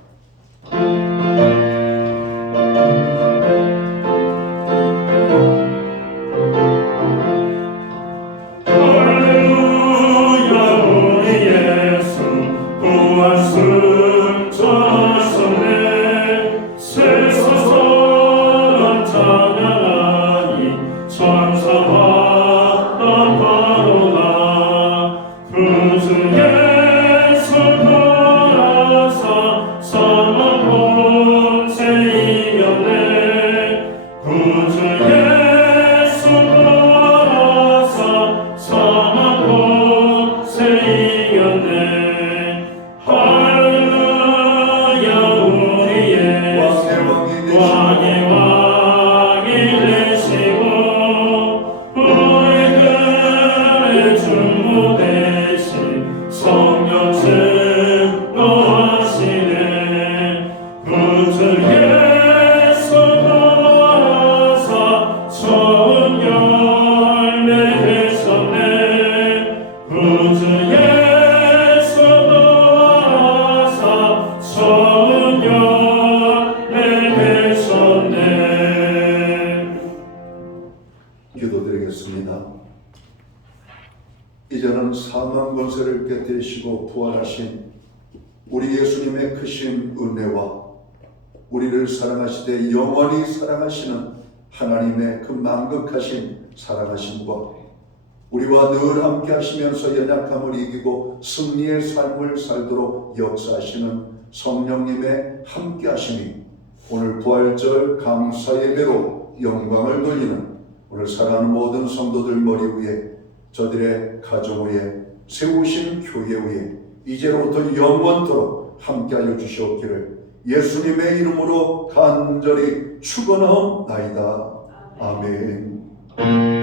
사망 이제는 사망 권세를 깨뜨리시고 부활하신 우리 예수님의 크신 은혜와 우리를 사랑하시되 영원히 사랑하시는 하나님의 그 만극하신 사랑하심과 우리와 늘 함께 하시면서 연약함을 이기고 승리의 삶을 살도록 역사하시는 성령님의 함께 하심이 오늘 부활절 감사 예배로 영광을 돌리는 오늘 사랑하는 모든 성도들 머리 위에 저들의 가정 위에 세우신 교회 위에 이제로부터 영원토록 함께하여 주시옵기를 예수님의 이름으로 간절히 축원하옵나이다. 아멘.